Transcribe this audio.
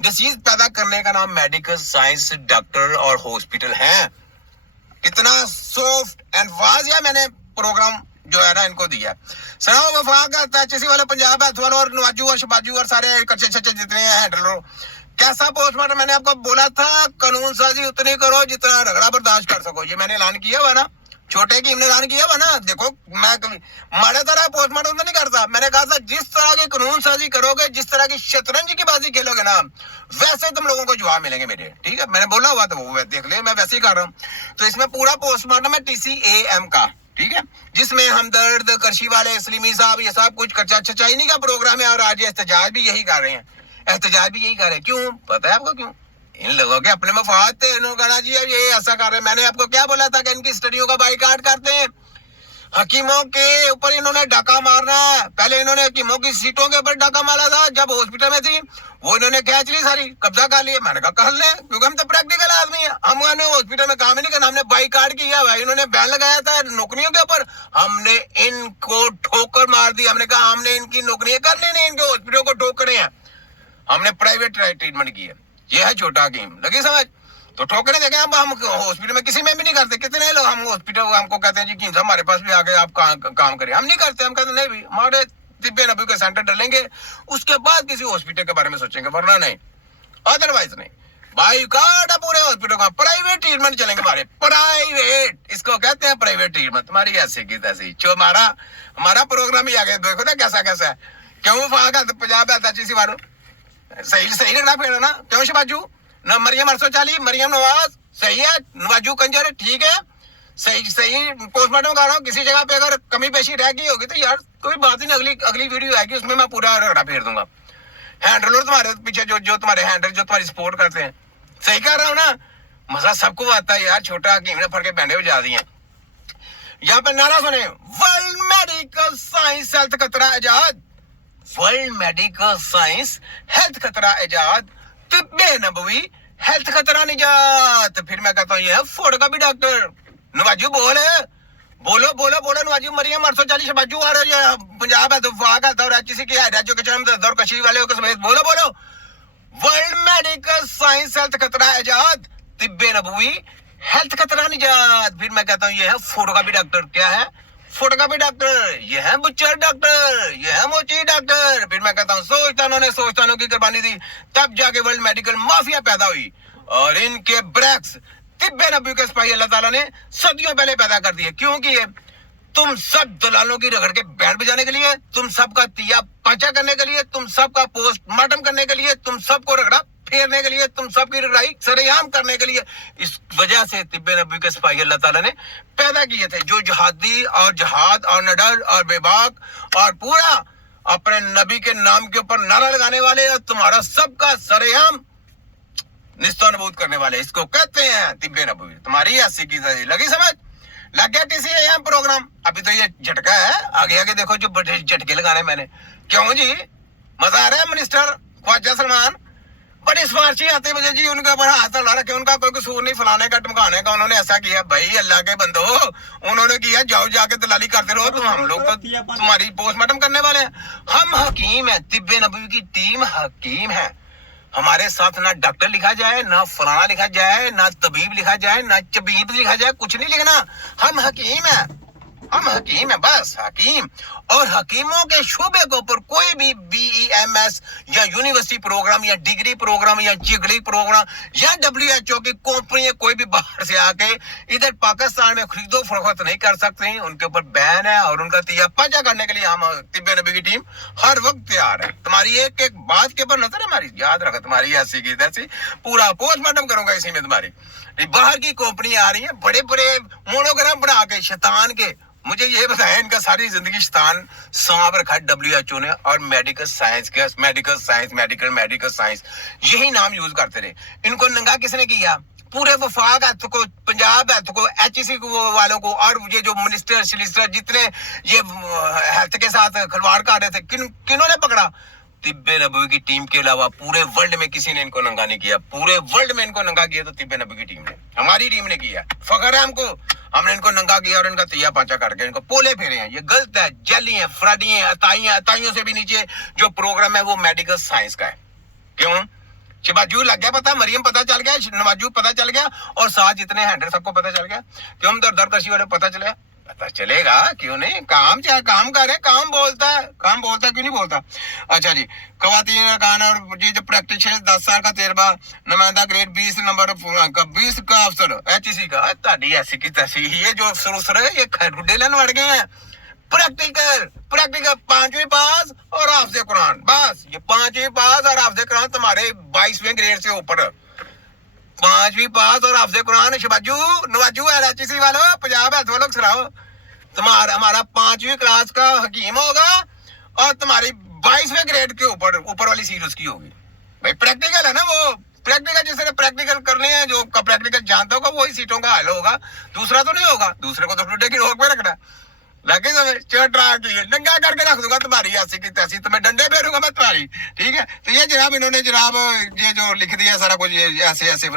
Disease पैदा करने का नाम मेडिकल साइंस, डॉक्टर और हॉस्पिटल है। कितना सॉफ्ट एंड वाजिया मैंने प्रोग्राम जो है ना इनको दिया। सनाओ वफाक एचएससी वाले, पंजाब हेल्थ वाले और नवाजू और शबाजू और सारे कच्चे छच्चे जितने हैं हैंडलर, कैसा पोस्टमार्टम मैंने आपको बोला था, कानून साजी उतनी करो जितना रगड़ा बर्दाश्त कर सको। ये मैंने ऐलान किया हुआ ना, छोटे की हमने ऐलान किया हुआ ना। देखो मैं माड़े तरह पोस्टमार्टम तो नहीं करता, मैंने कहा था जिस तरह की कानून साजी करोगे, जिस तरह की शतरंज की बाजी खेलोगे ना, वैसे तुम लोगों को जवाब मिलेंगे मेरे। ठीक है, मैंने बोला हुआ तो वो देख ले, मैं वैसे ही कर रहा हूँ। तो इसमें पूरा पोस्टमार्टम है TCAM का, ठीक है, जिसमें हमदर्द, करशी वाले, सलीमी साहब, ये सब कुछ कच्चा चचाइनी का प्रोग्राम है। और आज ये एहतजाज भी यही कर रहे हैं, एहतजाज भी यही कर रहे हैं। क्यों पता है आपको? क्यों? इन लोगों के अपने मफाद थे, इन्होंने कहा जी अब ये ऐसा कर रहे हैं। मैंने आपको क्या बोला था कि इनकी स्टडियों का बाइकाट करते हैं, हकीमों के ऊपर इन्होंने डाका मारना है। पहले इन्होंने हकीमों की सीटों के ऊपर डाका मारा था जब हॉस्पिटल में थी, वो इन्होंने खींच ली सारी, कब्जा कर लिया। मैंने कहा कर ले, क्योंकि हम तो प्रैक्टिकल आदमी है, हमने हॉस्पिटल में काम ही नहीं करना, हमने बाइकाट किया हुआ। इन्होंने बैन लगाया था नौकरियों के ऊपर, हमने इनको ठोकर मार दी। हमने कहा हमने इनकी नौकरियां करनी नहीं, इनके हॉस्पिटल को ठोकरे हैं, हमने प्राइवेट ट्रीटमेंट की है। ये है छोटा हकीम, लगी समझ? तो ठोकरे देखे हम हॉस्पिटल में किसी में भी नहीं करते। कितने लोग हम हॉस्पिटल हमको कहते हैं जी हकीम साहब हमारे पास भी आके आप काम करें, हम नहीं करते। हम कहते नहीं भी, हमारे तिब्बे नबी के सेंटर डालेंगे, उसके बाद किसी हॉस्पिटल के बारे में सोचेंगे, वरना नहीं, अदरवाइज नहीं। भाई कार्ड पूरे हॉस्पिटल का प्राइवेट ट्रीटमेंट चलेंगे हमारे, प्राइवेट, इसको कहते हैं प्राइवेट ट्रीटमेंट। तुम्हारी ऐसी की तैसी जो हमारा प्रोग्राम ही आगे देखो ना कैसा कैसा है। क्यों पंजाब एचएससी वालों सही रखना फिर ना, क्यों शबाजू न मरियम 840, मरियम नवाज सही है, नवाजू कंजर ठीक है, सही पोस्टमार्टम कर रहा हूँ। किसी जगह पे अगर कमी पेशी रह गई होगी तो यार कोई बात ही नहीं, अगली वीडियो आएगी उसमें मैं पूरा रगड़ा फेर दूंगा। हैंडलर तुम्हारे पीछे जो तुम्हारे हैंडलर जो तुम्हारी सपोर्ट करते हैं, सही कर रहा हूँ ना, मजा सबको आता है यार। छोटा हकीम ने फड़ के बैंडे बजा दिए। यहाँ पे नारा सुने, वर्ल्ड मेडिकल साइंस हेल्थ खतरा इजाद, वर्ल्ड मेडिकल साइंस हेल्थ खतरा इजाद, तिब्बे नबवी हेल्थ खतरा निजात। फिर मैं कहता हूँ ये है फोड़ का भी डॉक्टर। नवाजू बोलो नवाजू, मरियम 840 शबाजू आ रहे हैं पंजाब है तो वाग है और एचएससी की एजुकेशन दौर कशी वाले को समेत बोलो वर्ल्ड मेडिकल साइंस हेल्थ खतरा इजाद, तिब्बे नबवी हेल्थ खतरा निजात। फिर मैं कहता हूँ ये है फोड़ का भी डॉक्टर। क्या है? फोड़ का भी डॉक्टर। ये है बुच्चर डॉक्टर, ये है मोची डॉक्टर। फिर मैं कहता हूँ सोचतानों की कुर्बानी दी, तब जाके वर्ल्ड मेडिकल माफिया पैदा हुई। और इनके ब्रैक्स तिब्बे नबी के सिपाही अल्लाह ताला ने सदियों पहले पैदा कर दिए। क्यों किए? तुम सब दलालों की रगड़ के बैंड बजाने के लिए, तुम सबका तिया पाचा करने के लिए, तुम सबका पोस्टमार्टम करने के लिए, तुम सबको रगड़ा फेरने के लिए, तुम सबकी लड़ाई सरेआम करने के लिए। इस वजह से तिब्बे नबी के सिपाही अल्लाह ताला ने पैदा किए थे, जो जहादी और जहाद और नडर और बेबाक और पूरा अपने नबी के नाम के ऊपर नारा लगाने वाले और तुम्हारा सबका सरेआम निस्तानबूद करने वाले, इसको कहते हैं तिब्बे नबवी। तुम्हारी ऐसी की लगी समझ? लग गया TCAM प्रोग्राम। अभी तो ये झटका है, आगे देखो जो बड़े झटके लगाने मैंने। क्यों जी? मजा आ रहा है? मिनिस्टर ख्वाजा सलमान बड़ी सिफारशी आती मुझे जी, उनके ऊपर हाथ ला रहा कि उनका कोई कसूर नहीं, फलाने का टमकाने का। उन्होंने ऐसा किया। भाई अल्लाह के बंदो, उन्होंने किया, जाओ जाके दलाली करते रहो तुम। हम लोग तो तुम्हारी पोस्टमार्टम करने वाले हैं। हम हकीम है, तिब्बे नबवी की टीम हकीम है। हमारे साथ ना डॉक्टर लिखा जाए, ना फलाना लिखा जाए, ना तबीब लिखा जाए, ना चबीब लिखा जाए, कुछ नहीं लिखना। हम हकीम है, हम हकीम है, बस हकीम। और हकीमों के शोबे के ऊपर कोई भी BEMS या यूनिवर्सिटी प्रोग्राम या डिग्री प्रोग्राम या जिगली प्रोग्राम या WHO की कंपनी कोई भी बाहर से आके इधर पाकिस्तान में खरीदो फरोख्त नहीं कर सकते। उनके ऊपर बैन है और उनका तिया पाचा करने के लिए हम तिब्बे नबी की टीम हर वक्त तैयार है। तुम्हारी एक एक बात के ऊपर नजर है हमारी, याद रखो। तुम्हारी ऐसी की तैसी पूरा पोस्टमार्टम करूंगा इसी में। तुम्हारी बाहर की कंपनी आ रही है, बड़े बड़े मोनोग्राम बना के शैतान के। मुझे ये बताया, इनका सारी जिंदगी शैतान सांप रखा है WHO ने और मेडिकल साइंस यही नाम यूज करते रहे। इनको नंगा किसने किया? पूरे वफाक हेल्थ को, पंजाब हेल्थ को, HEC वालों को और ये जो मिनिस्टर सलिसिटर जितने ये हेल्थ के साथ खिलवाड़ कर रहे थे, किन्होंने पकड़ा? तिब्बे नबवी की टीम के अलावा पूरे वर्ल्ड में किसी ने इनको नंगा नहीं किया। पूरे वर्ल्ड में इनको नंगा किया तो तिब्बे नबवी की टीम ने, हमारी टीम ने किया। फख्र है हमको, हमने इनको नंगा किया और इनका तिया पांचा करके इनको पोले फेरे हैं। ये गलत है, जली है, फ्रडी है, अताइयों से भी नीचे जो प्रोग्राम है वो मेडिकल साइंस का है। क्यों? शिबाजू लग गया पता, मरियम पता चल गया, नवाजू पता चल गया, और साथ जितने हैंडल सबको पता चल गया कि हम दर कृषि वाले पता चले। पता चलेगा क्यों नहीं, काम चाहे काम करे, काम बोलता है, क्यों नहीं बोलता। अच्छा जी, खवातीन अरकान और ये जो प्रैक्टिशनर 10 साल का तजर्बा, नुमाइंदा ग्रेड 20 नंबर 20 का अफसर HEC का, ताड़ी ऐसी की तैसी, ये जो अफसर है ये खरुडेलन बढ़ गए हैं। प्रैक्टिकल 5वीं पास और हाफिज़ कुरान, बस ये 5वीं पास और हाफिज़ कुरान तुम्हारे 22वें ग्रेड से ऊपर। 5वीं पास और हाफिज़ कुरान, शिबाजू नवाजू LHC वालों, पंजाब हेल्थ वालों सुनाओ, हमारा 5वीं क्लास का हकीम होगा और तुम्हारी 22वें ग्रेड के ऊपर वाली सीट उसकी होगी। भाई प्रैक्टिकल है ना, वो प्रैक्टिकल जिसने प्रैक्टिकल करने हैं, जो प्रैक्टिकल जानता होगा वही सीटों का हल होगा, दूसरा तो नहीं होगा। दूसरे को तो टूटे की रोक में रखना, लेकिन चटरा की नंगा करके रख दूंगा तुम्हारी ऐसी की तैसी, तुम्हें डंडे फेरूंगा मैं तुम्हारी। ठीक है, तो ये जनाब इन्होंने जनाब ये जो लिख दिया सारा कुछ, ये ऐसे